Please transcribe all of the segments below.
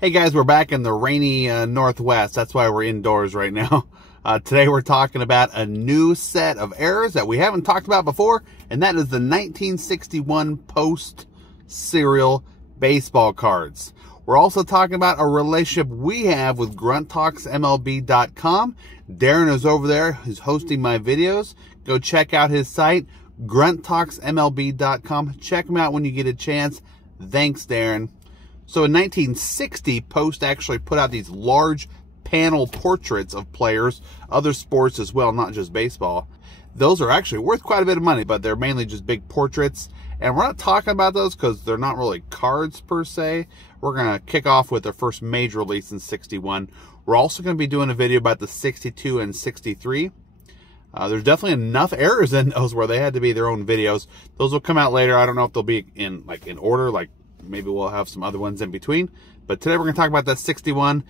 Hey guys, we're back in the rainy Northwest. That's why we're indoors right now. Today we're talking about a new set of errors that we haven't talked about before, and that is the 1961 Post serial baseball cards. We're also talking about a relationship we have with GruntTalksMLB.com. Darren is over there, who's hosting my videos. Go check out his site, GruntTalksMLB.com. Check him out when you get a chance. Thanks, Darren. So in 1960, Post actually put out these large panel portraits of players, other sports as well, not just baseball. Those are actually worth quite a bit of money, but they're mainly just big portraits. And we're not talking about those because they're not really cards per se. We're going to kick off with their first major release in 61. We're also going to be doing a video about the 62 and 63. There's definitely enough errors in those where they had to be their own videos. Those will come out later. I don't know if they'll be in order, maybe we'll have some other ones in between. But today we're going to talk about that 61.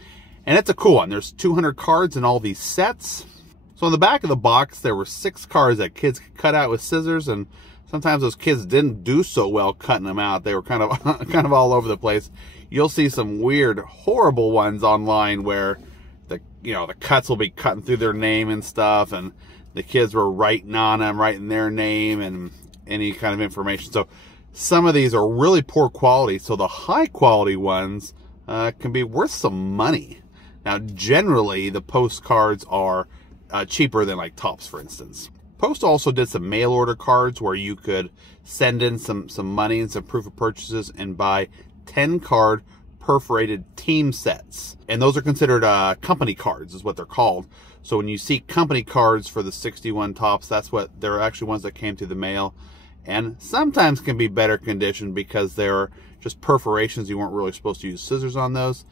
And it's a cool one. There's 200 cards in all these sets. So on the back of the box, there were 6 cards that kids could cut out with scissors. And sometimes those kids didn't do so well cutting them out. They were kind of all over the place. You'll see some weird, horrible ones online where the cuts will be cutting through their name and stuff. And the kids were writing on them, writing their name and any kind of information. So some of these are really poor quality, so the high quality ones can be worth some money. Now, generally, the Post cards are cheaper than like Topps, for instance. Post also did some mail order cards where you could send in some money and some proof of purchases and buy 10 card perforated team sets. And those are considered company cards is what they're called. So when you see company cards for the 61 Topps, they're actually ones that came through the mail. And sometimes can be better conditioned because they're just perforations. You weren't really supposed to use scissors on those.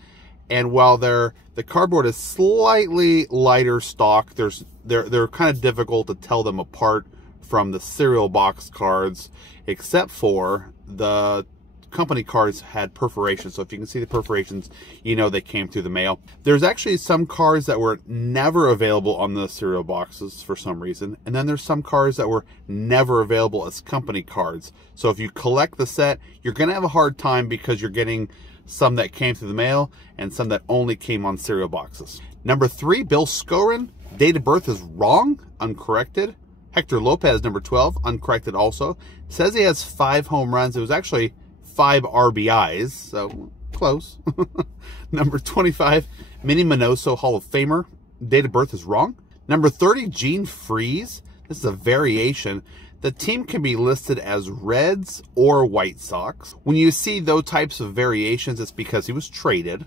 And while the cardboard is slightly lighter stock, they're kind of difficult to tell them apart from the cereal box cards, except for the company cards had perforations. So if you can see the perforations, you know they came through the mail. There's actually some cards that were never available on the cereal boxes for some reason. And then there's some cards that were never available as company cards. So if you collect the set, you're going to have a hard time because you're getting some that came through the mail and some that only came on cereal boxes. Number 3, Bill Skowron. Date of birth is wrong, uncorrected. Hector Lopez, number 12, uncorrected also. Says he has 5 home runs. It was actually 5 RBIs, so close. Number 25, Minnie Minoso, Hall of Famer. Date of birth is wrong. Number 30, Gene Freese. This is a variation. The team can be listed as Reds or White Sox. When you see those types of variations, it's because he was traded.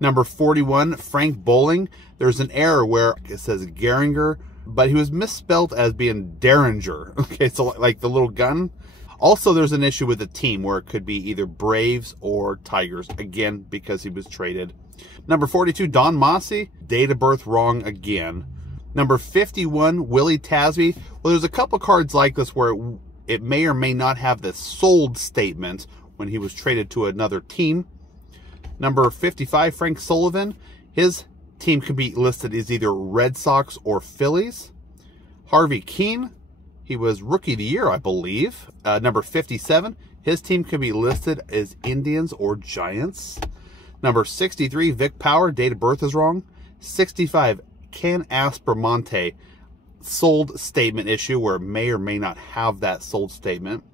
Number 41, Frank Bowling. There's an error where it says Gehringer, but he was misspelled as being Derringer. Okay, so like the little gun. Also, there's an issue with the team where it could be either Braves or Tigers, again, because he was traded. Number 42, Don Mossi, date of birth wrong again. Number 51, Willie Tasby. Well, there's a couple cards like this where it may or may not have the sold statement when he was traded to another team. Number 55, Frank Sullivan. His team could be listed as either Red Sox or Phillies. Harvey Keene. He was Rookie of the Year, I believe. Number 57, his team could be listed as Indians or Giants. Number 63, Vic Power, date of birth is wrong. 65, Ken Aspromonte, sold statement issue where it may or may not have that sold statement.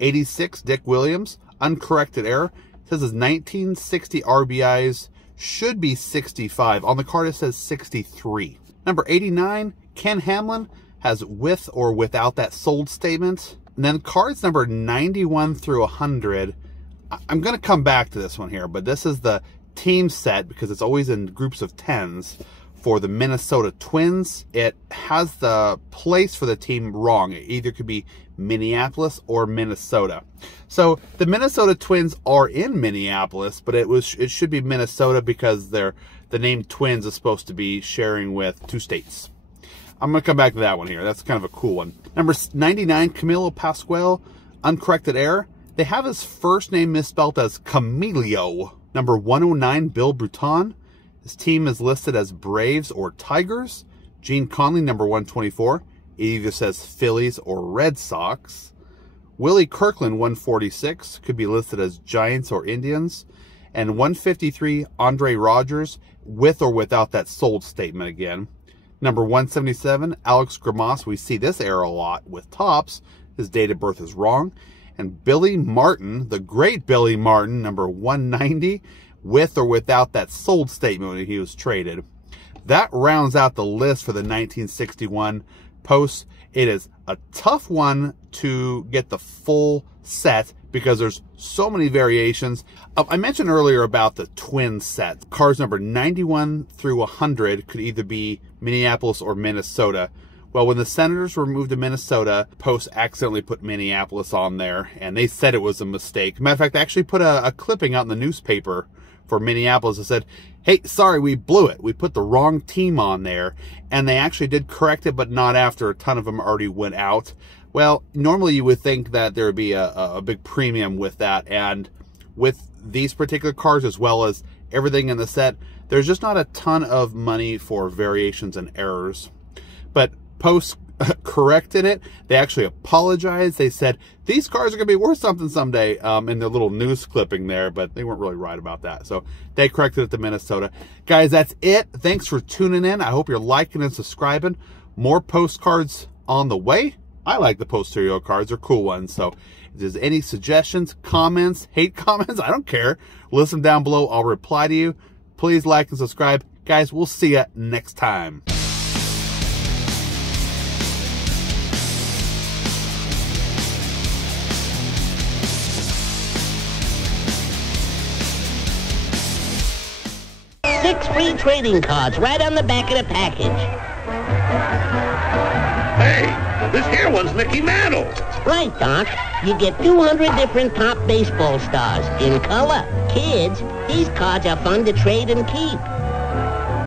86, Dick Williams, uncorrected error. It says his 1960 RBIs should be 65. On the card it says 63. Number 89, Ken Hamlin, has with or without that sold statement. And then cards number 91 through 100. I'm going to come back to this one here, but this is the team set because it's always in groups of 10s for the Minnesota Twins. It has the place for the team wrong. It either could be Minneapolis or Minnesota. So the Minnesota Twins are in Minneapolis, but it should be Minnesota because the name Twins is supposed to be sharing with 2 states. I'm going to come back to that one here. That's kind of a cool one. Number 99, Camilo Pascual, uncorrected error. They have his first name misspelled as Camilio. Number 109, Bill Bruton. His team is listed as Braves or Tigers. Gene Conley, number 124. It either says Phillies or Red Sox. Willie Kirkland, 146, could be listed as Giants or Indians. And 153, Andre Rogers, with or without that sold statement again. Number 177, Alex Grammas. We see this error a lot with Topps. His date of birth is wrong. And Billy Martin, the great Billy Martin, number 190, with or without that sold statement when he was traded. That rounds out the list for the 1961 posts. It is a tough one to get the full set because there's so many variations. I mentioned earlier about the twin set. Cards number 91 through 100 could either be Minneapolis or Minnesota. Well, when the Senators were moved to Minnesota, Post accidentally put Minneapolis on there, and they said it was a mistake. Matter of fact, they actually put a clipping out in the newspaper for Minneapolis that said, hey, sorry, we blew it. We put the wrong team on there. And they actually did correct it, but not after a ton of them already went out. Well, normally you would think that there would be a big premium with that. And with these particular cards, as well as everything in the set, there's just not a ton of money for variations and errors. But Post corrected it. They actually apologized. They said, these cards are going to be worth something someday in their little news clipping there, but they weren't really right about that. So they corrected it to Minnesota. Guys, that's it. Thanks for tuning in. I hope you're liking and subscribing. More postcards on the way. I like the Posterio cards. They're cool ones. So if there's any suggestions, comments, hate comments, I don't care. Listen down below. I'll reply to you. Please like and subscribe. Guys, we'll see you next time. Six free trading cards right on the back of the package. Hey, this here one's Mickey Mantle. Right, Doc. You get 200 different top baseball stars in color. Kids, these cards are fun to trade and keep.